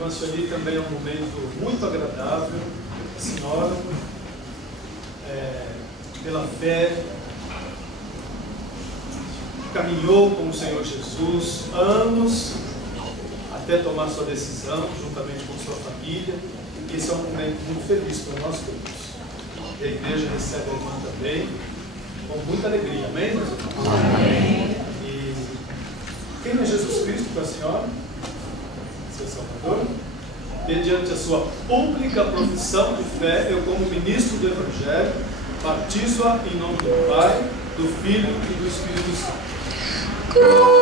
Irmã Sueli, também é um momento muito agradável. A senhora, pela fé, caminhou com o Senhor Jesus anos até tomar sua decisão, juntamente com sua família. E esse é um momento muito feliz para nós todos. E a igreja recebe a irmã também com muita alegria. Amém, meus irmãos? Amém. E quem é Jesus Cristo para a senhora? Seu Salvador? Mediante a sua pública profissão de fé, eu, como ministro do Evangelho, batizo-a em nome do Pai, do Filho e do Espírito Santo.